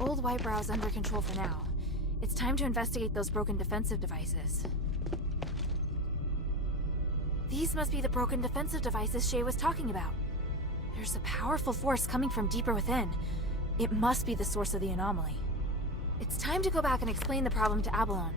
Old Whitebrow's under control for now. It's time to investigate those broken defensive devices. These must be the broken defensive devices Shay was talking about. There's a powerful force coming from deeper within. It must be the source of the anomaly. It's time to go back and explain the problem to Abalone.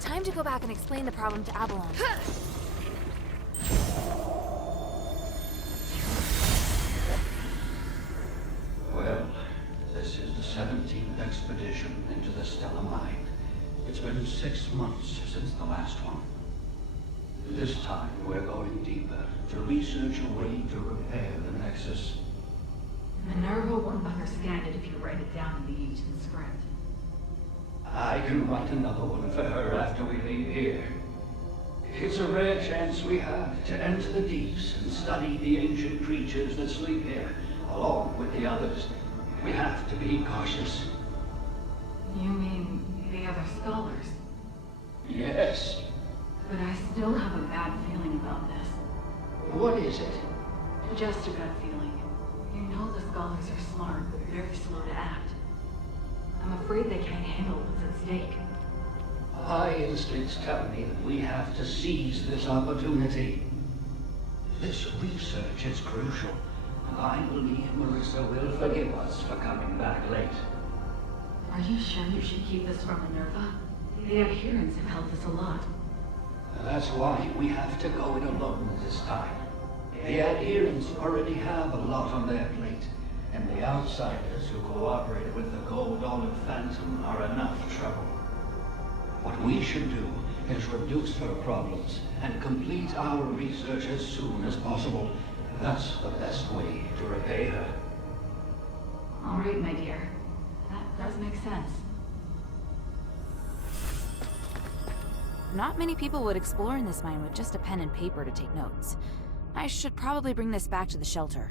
Time to go back and explain the problem to Abalone. Well, this is the 17th expedition into the Stellar Mine. It's been 6 months since the last one. This time we're going deeper to research a way to repair the Nexus. Minerva won't understand it if you write it down in the ancient script. I can write another one for her after we leave here. It's a rare chance we have to enter the deeps and study the ancient creatures that sleep here, along with the others. We have to be cautious. You mean the other scholars? Yes. But I still have a bad feeling about this. What is it? Just a gut feeling. You know the scholars are smart, but very slow to act. I'm afraid they can't handle what's at stake. My instincts tell me that we have to seize this opportunity. This research is crucial, and I believe Marissa will forgive us for coming back late. Are you sure you should keep this from Minerva? The adherents have helped us a lot. That's why we have to go it alone this time. The adherents already have a lot on their plate, and the outsiders who cooperate with the Gold Olive Phantom are enough trouble. What we should do is reduce her problems and complete our research as soon as possible. That's the best way to repay her. All right, my dear. That does make sense. Not many people would explore in this mine with just a pen and paper to take notes. I should probably bring this back to the shelter.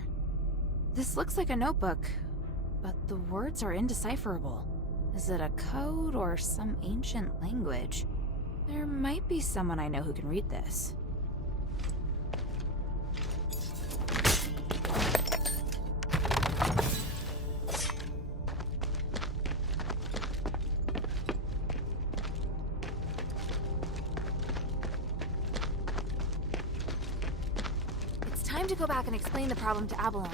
This looks like a notebook, but the words are indecipherable. Is it a code or some ancient language? There might be someone I know who can read this. It's time to go back and explain the problem to Abalone.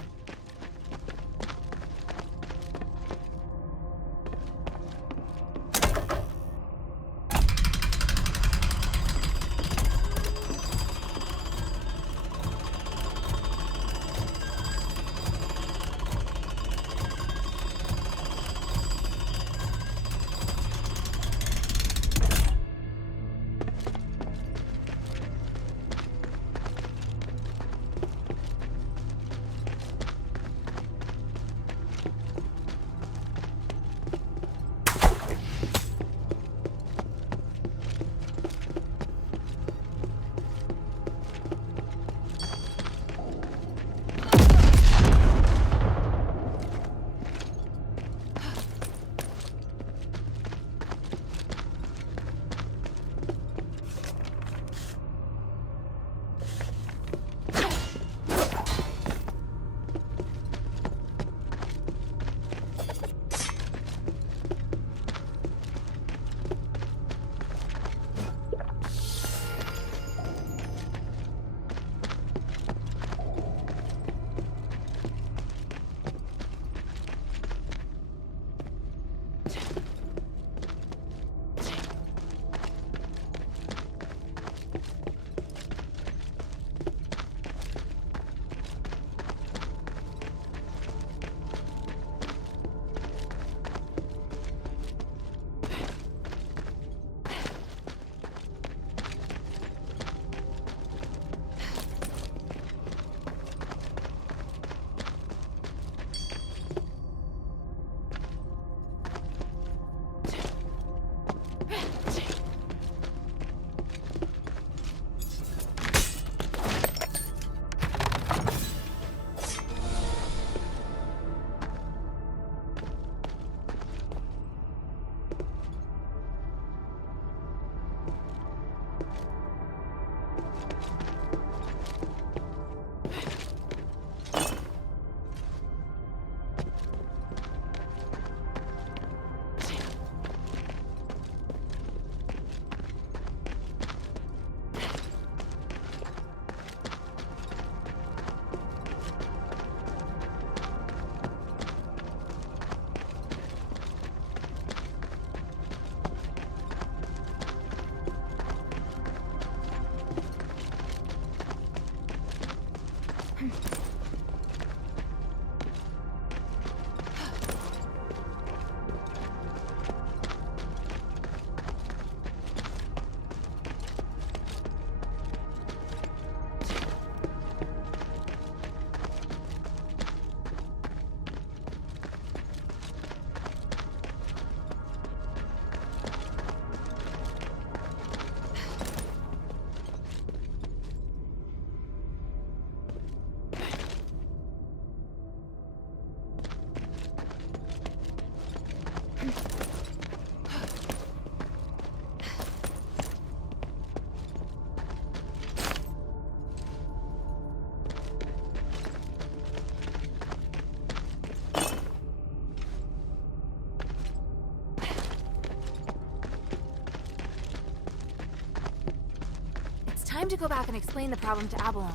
Time to go back and explain the problem to Abalone.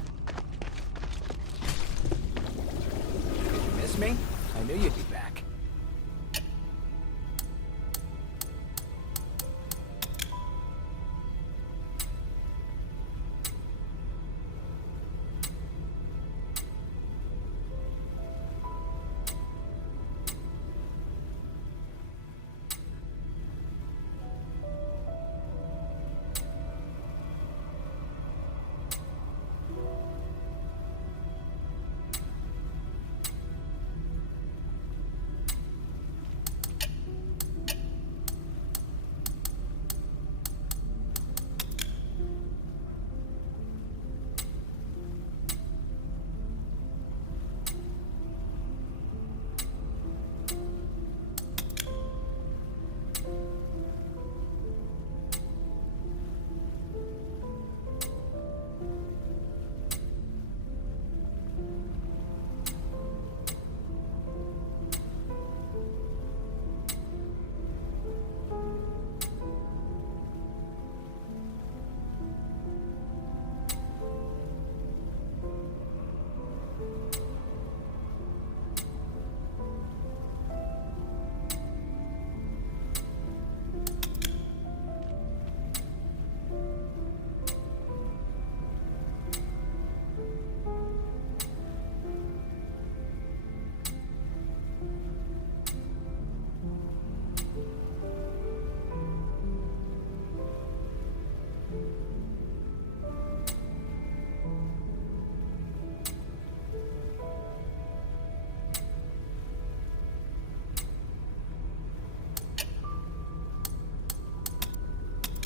Did you miss me? I knew you'd be back.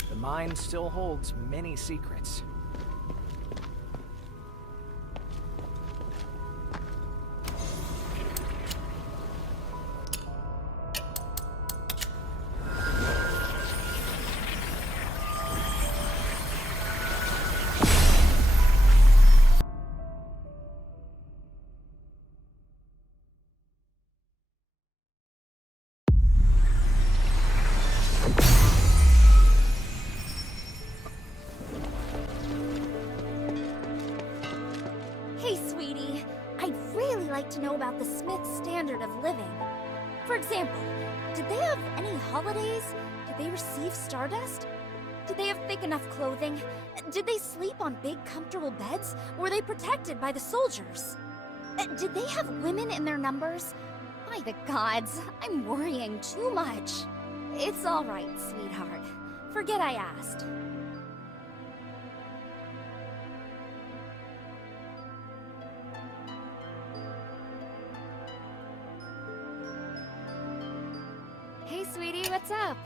The mine still holds many secrets. To know about the Smith's standard of living. For example, did they have any holidays? Did they receive stardust? Did they have thick enough clothing? Did they sleep on big, comfortable beds? Were they protected by the soldiers? Did they have women in their numbers? By the gods, I'm worrying too much. It's all right, sweetheart. Forget I asked. Hey, sweetie, what's up?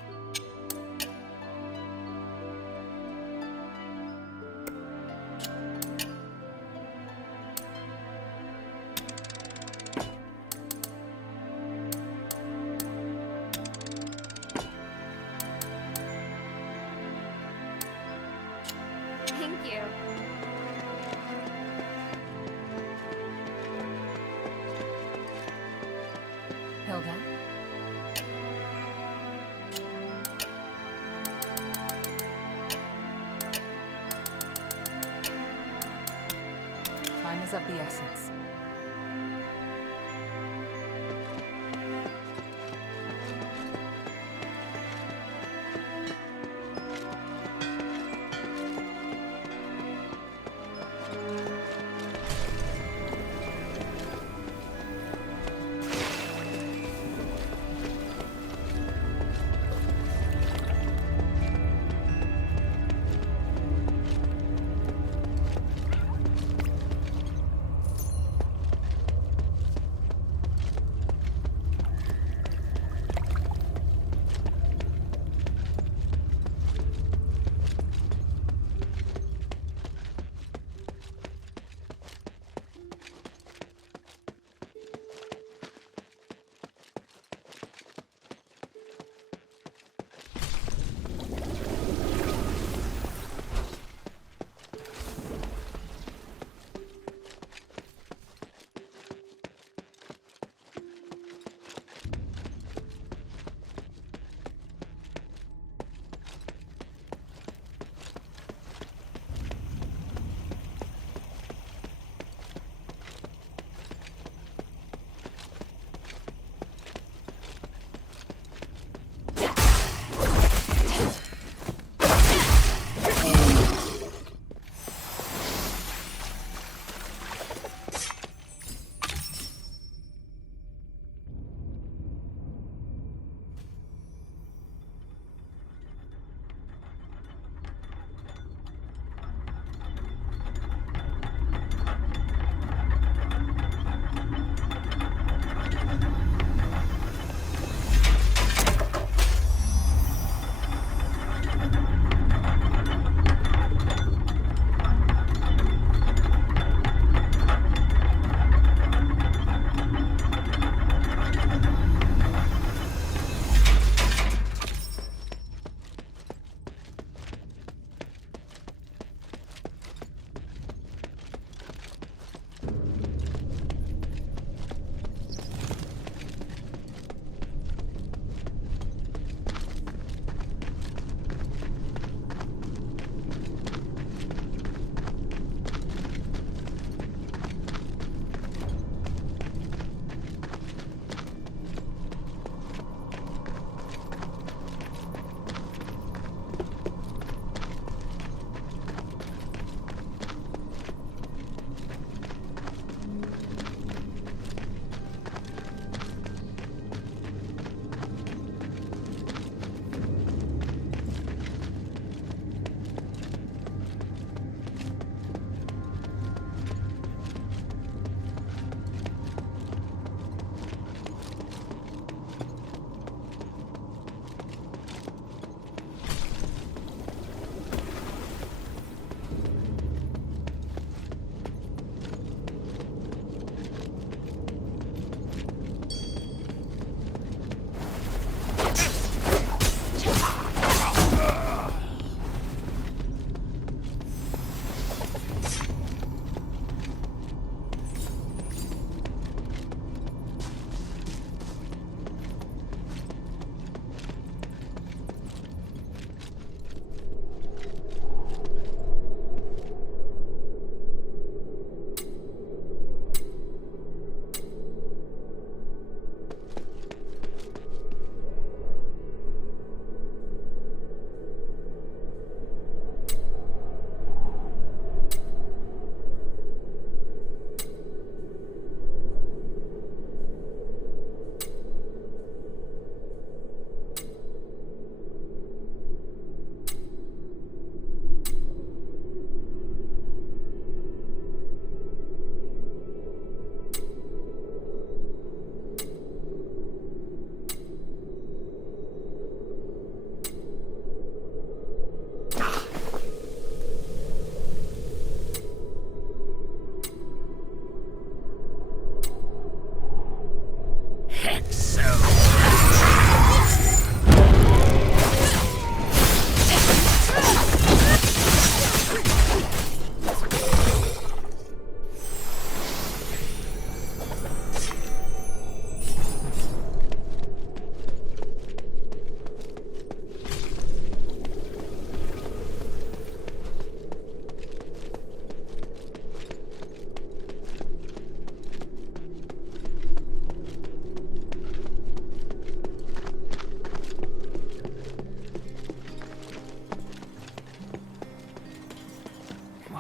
Thank you. Hilda? Time is of the essence.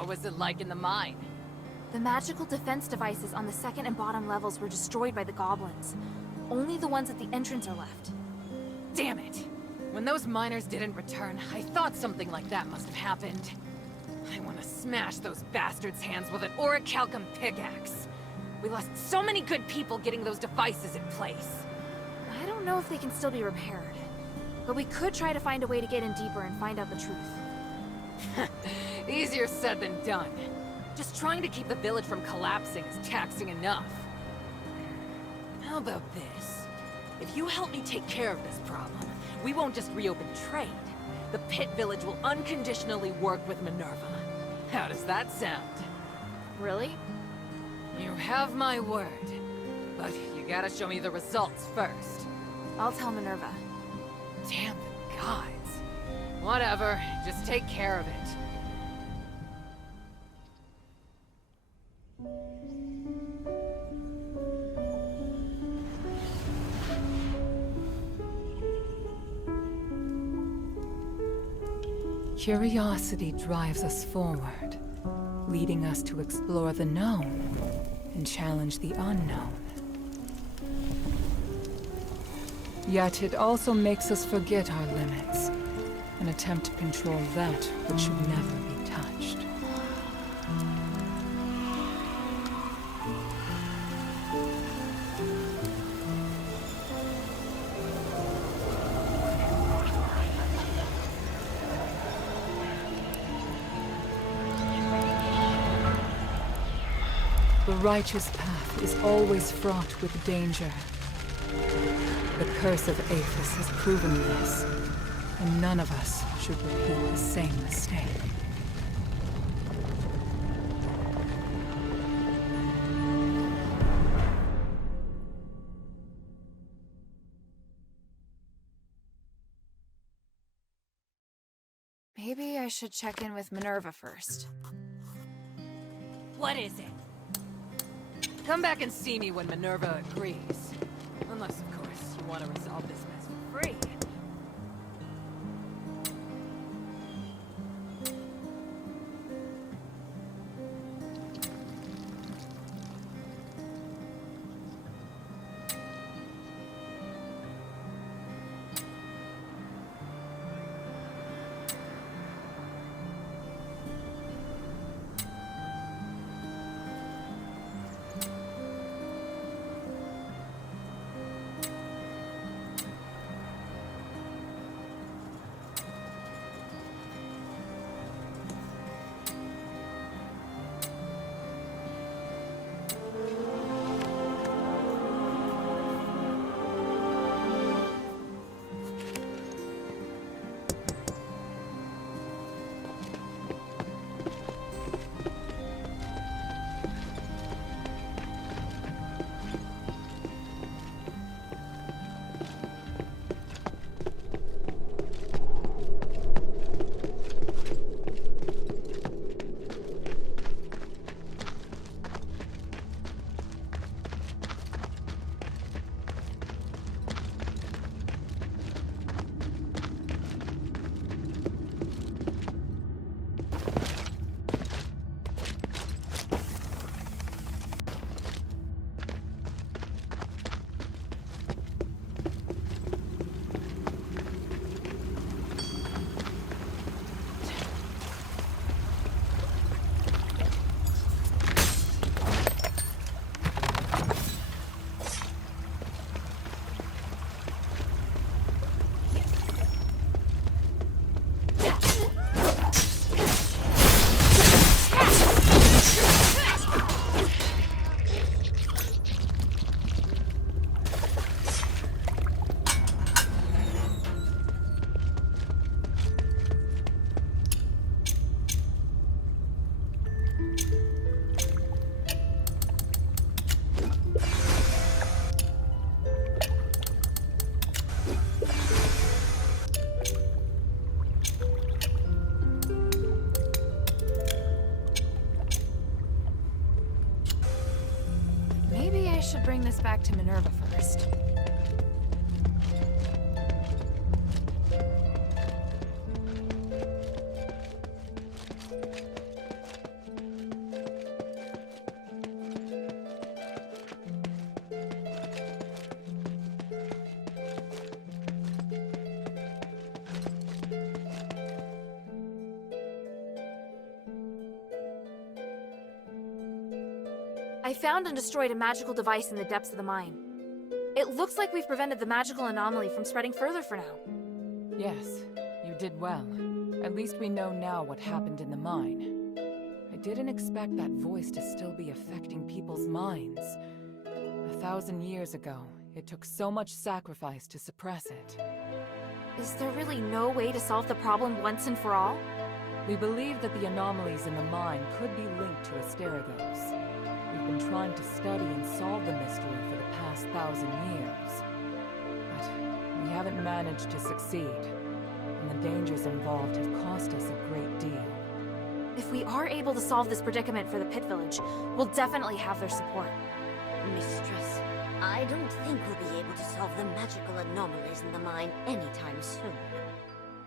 What was it like in the mine? The magical defense devices on the second and bottom levels were destroyed by the goblins. Only the ones at the entrance are left. Damn it! When those miners didn't return, I thought something like that must have happened. I want to smash those bastards' hands with an orichalcum pickaxe. We lost so many good people getting those devices in place. I don't know if they can still be repaired. But we could try to find a way to get in deeper and find out the truth. Easier said than done. Just trying to keep the village from collapsing is taxing enough. How about this? If you help me take care of this problem, we won't just reopen trade. The Pit Village will unconditionally work with Minerva. How does that sound? Really? You have my word. But you gotta show me the results first. I'll tell Minerva. Damn the gods. Whatever, just take care of it. Curiosity drives us forward, leading us to explore the known and challenge the unknown. Yet it also makes us forget our limits and attempt to control that which should never be touched. The righteous path is always fraught with danger. The curse of Aphis has proven this, and none of us should repeat the same mistake. Maybe I should check in with Minerva first. What is it? Come back and see me when Minerva agrees. Unless, of course, you want to resolve this mess for free. should bring this back to Minerva first. I found and destroyed a magical device in the depths of the mine. It looks like we've prevented the magical anomaly from spreading further for now. Yes, you did well. At least we know now what happened in the mine. I didn't expect that voice to still be affecting people's minds. 1,000 years ago, it took so much sacrifice to suppress it. Is there really no way to solve the problem once and for all? We believe that the anomalies in the mine could be linked to Asterigos. We've been trying to study and solve the mystery for the past 1,000 years. But we haven't managed to succeed, and the dangers involved have cost us a great deal. If we are able to solve this predicament for the Pit Village, we'll definitely have their support. Mistress, I don't think we'll be able to solve the magical anomalies in the mine anytime soon.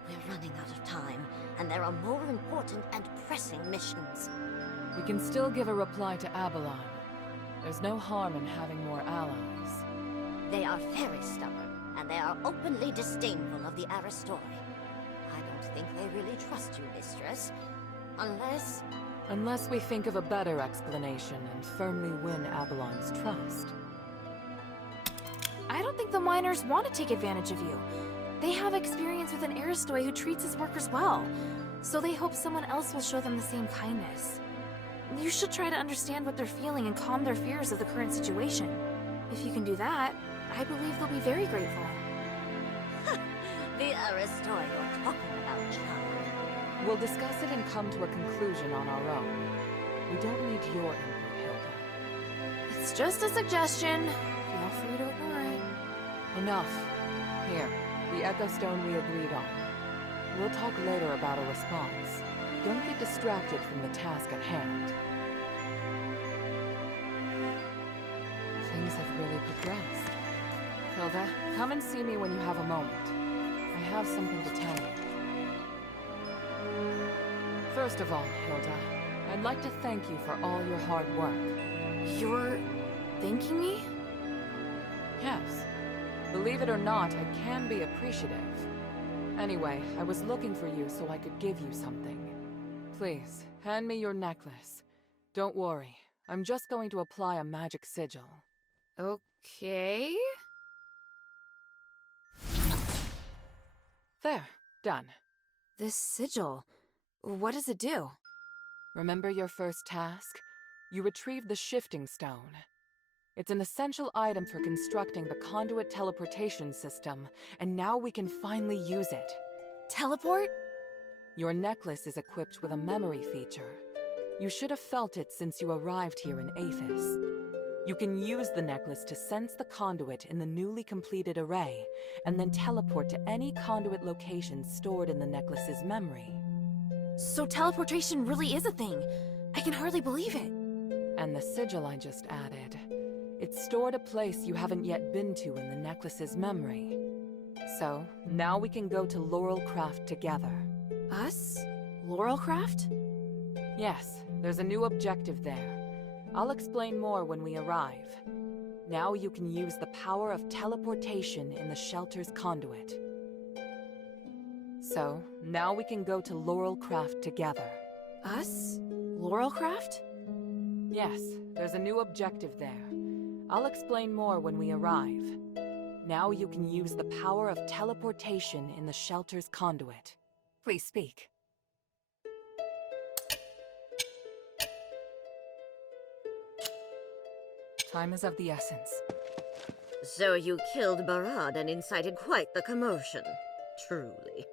We're running out of time, and there are more important and pressing missions. We can still give a reply to Abalon. There's no harm in having more allies. They are very stubborn, and they are openly disdainful of the Aristori. I don't think they really trust you, Mistress. Unless we think of a better explanation and firmly win Abalon's trust. I don't think the miners want to take advantage of you. They have experience with an Aristoi who treats his workers well, so they hope someone else will show them the same kindness. You should try to understand what they're feeling and calm their fears of the current situation. If you can do that, I believe they'll be very grateful. The Aristoi you're talking about, child. We'll discuss it and come to a conclusion on our own. We don't need your input, Hilda. It's just a suggestion. Feel free to ignore it. Enough. Here, the Echo Stone we agreed on. We'll talk later about a response. Don't get distracted from the task at hand. Things have really progressed. Hilda, come and see me when you have a moment. I have something to tell you. First of all, Hilda, I'd like to thank you for all your hard work. You're thanking me? Yes. Believe it or not, I can be appreciative. Anyway, I was looking for you so I could give you something. Please, hand me your necklace. Don't worry, I'm just going to apply a magic sigil. Okay. There, done. This sigil, what does it do? Remember your first task? You retrieved the shifting stone. It's an essential item for constructing the conduit teleportation system, and now we can finally use it. Teleport? Your necklace is equipped with a memory feature. You should have felt it since you arrived here in Aphis. You can use the necklace to sense the conduit in the newly completed array, and then teleport to any conduit location stored in the necklace's memory. So teleportation really is a thing. I can hardly believe it. And the sigil I just added. It's stored a place you haven't yet been to in the necklace's memory. So, now we can go to Laurelcraft together. Us? Laurelcraft? Yes, there's a new objective there. I'll explain more when we arrive. Now you can use the power of teleportation in the shelter's conduit. So, now we can go to Laurelcraft together. Us? Laurelcraft? Yes, there's a new objective there. I'll explain more when we arrive. Now you can use the power of teleportation in the shelter's conduit. Please speak. Time is of the essence. So you killed Barad and incited quite the commotion. Truly.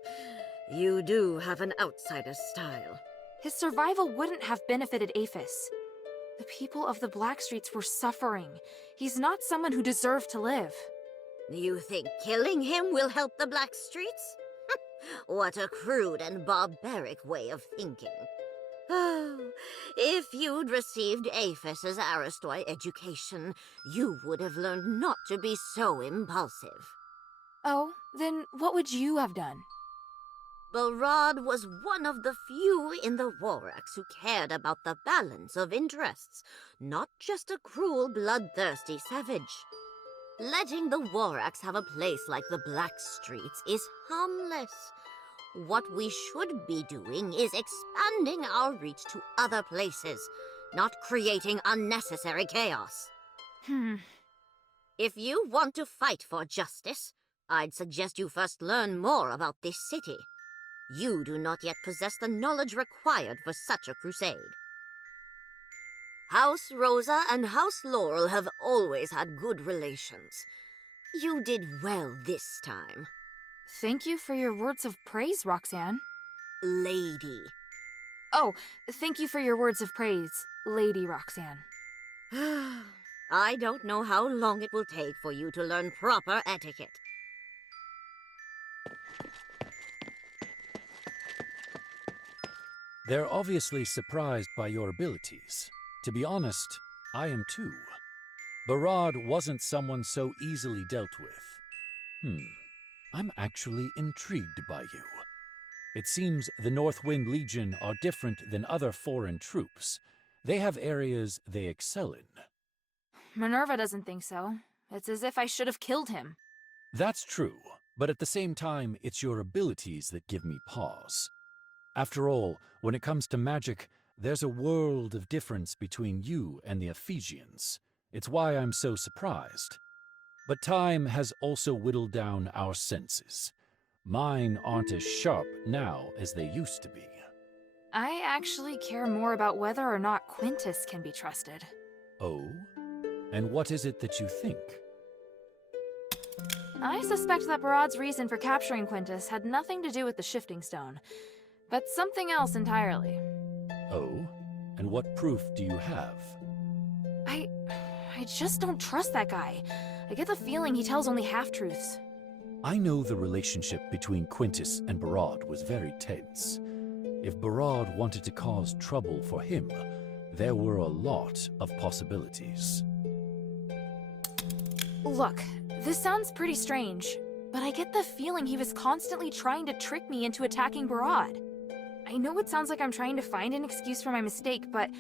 You do have an outsider style. His survival wouldn't have benefited Aphis. The people of the Blackstreets were suffering. He's not someone who deserved to live. You think killing him will help the Blackstreets? What a crude and barbaric way of thinking. Oh, if you'd received Aphis's Aristoi education, you would have learned not to be so impulsive. Oh, then what would you have done? Barad was one of the few in the Warax who cared about the balance of interests, not just a cruel, bloodthirsty savage. Letting the Warax have a place like the Blackstreets is harmless. What we should be doing is expanding our reach to other places, not creating unnecessary chaos. Hmm. If you want to fight for justice, I'd suggest you first learn more about this city. You do not yet possess the knowledge required for such a crusade. House Rosa and House Laurel have always had good relations. You did well this time. Thank you for your words of praise, Roxanne. Lady. Oh, thank you for your words of praise, Lady Roxanne. I don't know how long it will take for you to learn proper etiquette. They're obviously surprised by your abilities. To be honest, I am too. Barad wasn't someone so easily dealt with. I'm actually intrigued by you. It seems the Northwind Legion are different than other foreign troops. They have areas they excel in. Minerva doesn't think so. It's as if I should have killed him. That's true, but at the same time, it's your abilities that give me pause. After all, when it comes to magic, there's a world of difference between you and the Ephesians. It's why I'm so surprised. But time has also whittled down our senses. Mine aren't as sharp now as they used to be. I actually care more about whether or not Quintus can be trusted. Oh? And what is it that you think? I suspect that Barad's reason for capturing Quintus had nothing to do with the shifting stone, but something else entirely. Oh? And what proof do you have? I just don't trust that guy. I get the feeling he tells only half-truths. I know the relationship between Quintus and Barad was very tense. If Barad wanted to cause trouble for him, there were a lot of possibilities. Look, this sounds pretty strange, but I get the feeling he was constantly trying to trick me into attacking Barad. I know it sounds like I'm trying to find an excuse for my mistake, but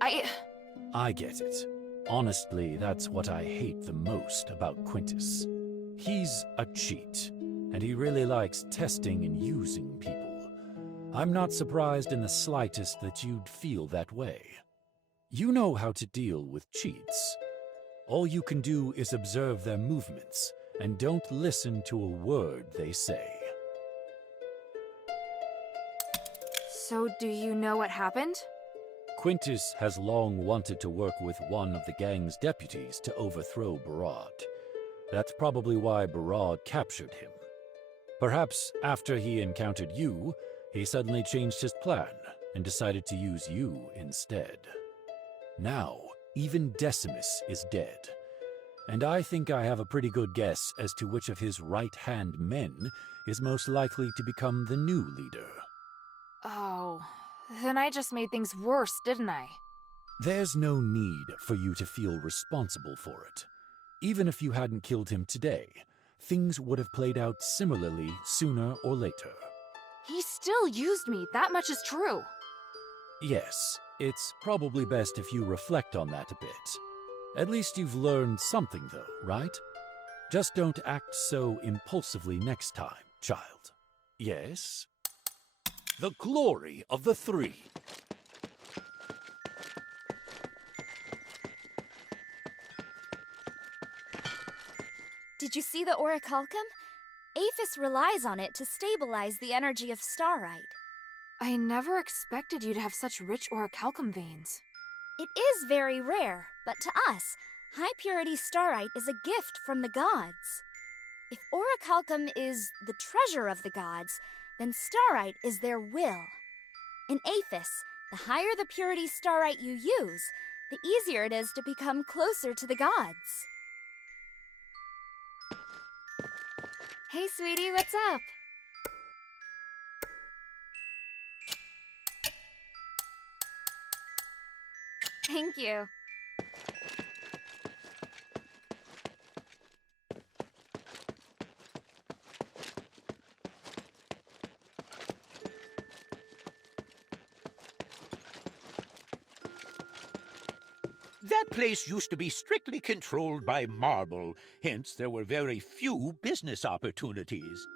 I get it. Honestly, that's what I hate the most about Quintus. He's a cheat, and he really likes testing and using people. I'm not surprised in the slightest that you'd feel that way. You know how to deal with cheats. All you can do is observe their movements, and don't listen to a word they say. So do you know what happened? Quintus has long wanted to work with one of the gang's deputies to overthrow Barad. That's probably why Barad captured him. Perhaps after he encountered you, he suddenly changed his plan and decided to use you instead. Now, even Decimus is dead. And I think I have a pretty good guess as to which of his right-hand men is most likely to become the new leader. Oh, then I just made things worse, didn't I? There's no need for you to feel responsible for it. Even if you hadn't killed him today, things would have played out similarly sooner or later. He still used me, that much is true. Yes, it's probably best if you reflect on that a bit. At least you've learned something though, right? Just don't act so impulsively next time, child. Yes? The glory of the three. Did you see the orichalcum? Aphis relies on it to stabilize the energy of starite. I never expected you to have such rich orichalcum veins. It is very rare, but to us, high-purity starite is a gift from the gods. If orichalcum is the treasure of the gods, then starite is their will. In Aphis, the higher the purity starite you use, the easier it is to become closer to the gods. Hey, sweetie, what's up? Thank you. That place used to be strictly controlled by marble, hence there were very few business opportunities.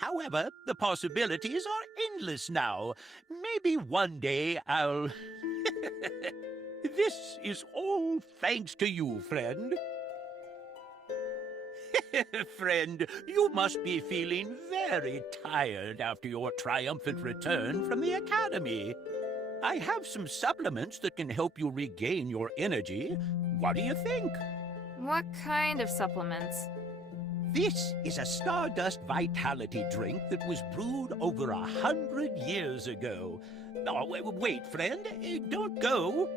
However, the possibilities are endless now. Maybe one day I'll... This is all thanks to you, friend. Friend, you must be feeling very tired after your triumphant return from the Academy. I have some supplements that can help you regain your energy. What do you think? What kind of supplements? This is a Stardust Vitality drink that was brewed over 100 years ago. Oh, wait, friend. Don't go.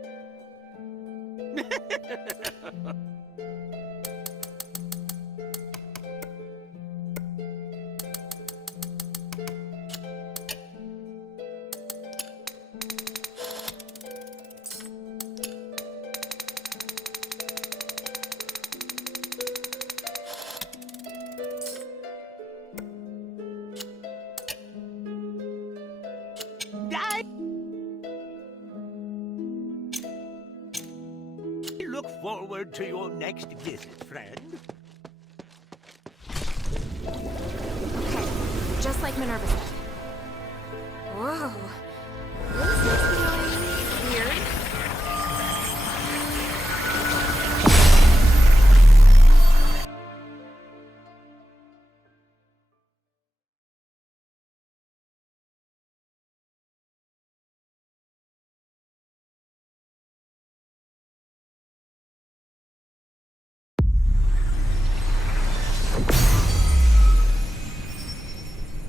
I look forward to your next visit, friend. Okay, just like Minerva said. Whoa. This is feeling weird.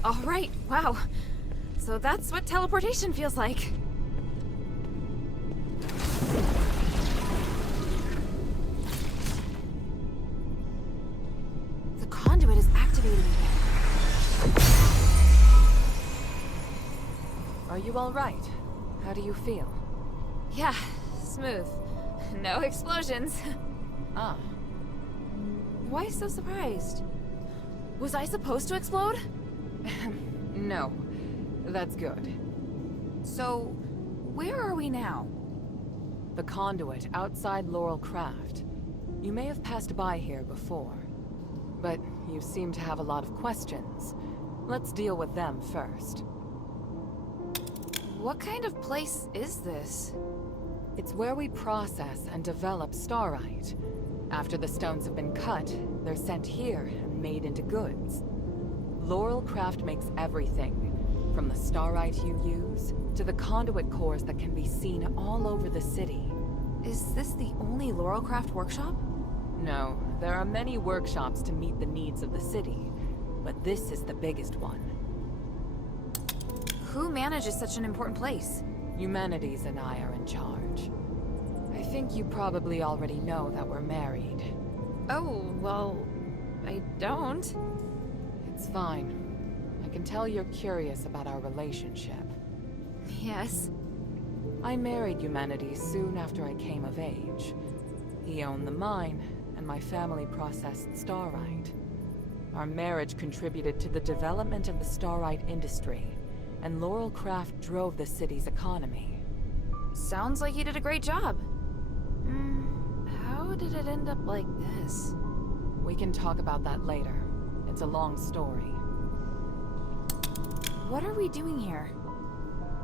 All right, wow. So that's what teleportation feels like. The conduit is activating again. Are you all right? How do you feel? Yeah, smooth. No explosions. Ah, Why so surprised? Was I supposed to explode? no. That's good. So, where are we now? The conduit outside Laurel Craft. You may have passed by here before, but you seem to have a lot of questions. Let's deal with them first. What kind of place is this? It's where we process and develop starite. After the stones have been cut, they're sent here and made into goods. Laurel Craft makes everything, from the starite you use to the conduit cores that can be seen all over the city. Is this the only Laurelcraft workshop? No, there are many workshops to meet the needs of the city, but this is the biggest one. Who manages such an important place? Humanities and I are in charge. I think you probably already know that we're married. Oh, well, I don't. It's fine. I can tell you're curious about our relationship. Yes. I married Humanities soon after I came of age. He owned the mine, and my family processed starite. Our marriage contributed to the development of the starite industry, and Laurel Craft drove the city's economy. Sounds like you did a great job. How did it end up like this? We can talk about that later. It's a long story. What are we doing here?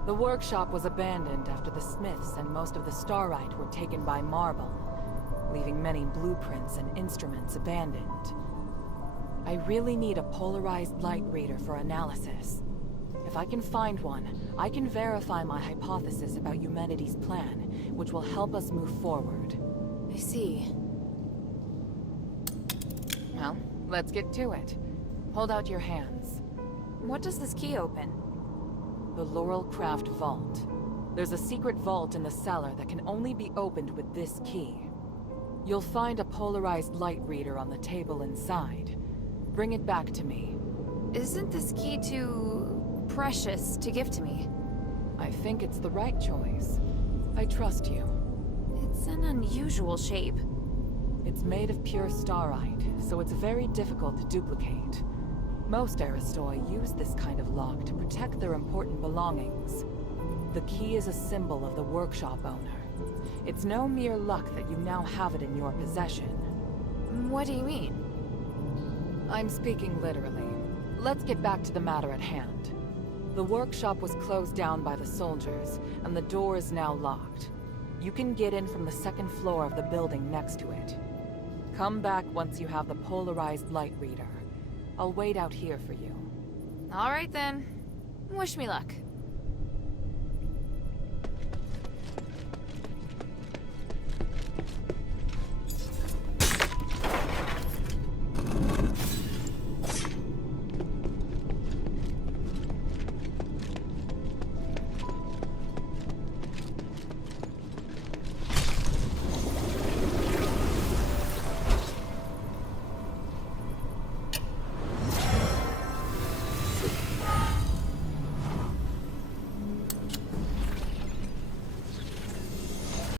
The workshop was abandoned after the Smiths and most of the starite were taken by Marble, leaving many blueprints and instruments abandoned. I really need a polarized light reader for analysis. If I can find one, I can verify my hypothesis about humanity's plan, which will help us move forward. I see. Well, let's get to it. Hold out your hands. What does this key open? The Laurel Craft Vault. There's a secret vault in the cellar that can only be opened with this key. You'll find a polarized light reader on the table inside. Bring it back to me. Isn't this key too precious to give to me? I think it's the right choice. I trust you. It's an unusual shape. It's made of pure starite, so it's very difficult to duplicate. Most Aristoi use this kind of lock to protect their important belongings. The key is a symbol of the workshop owner. It's no mere luck that you now have it in your possession. What do you mean? I'm speaking literally. Let's get back to the matter at hand. The workshop was closed down by the soldiers, and the door is now locked. You can get in from the second floor of the building next to it. Come back once you have the polarized light reader. I'll wait out here for you. All right then. Wish me luck.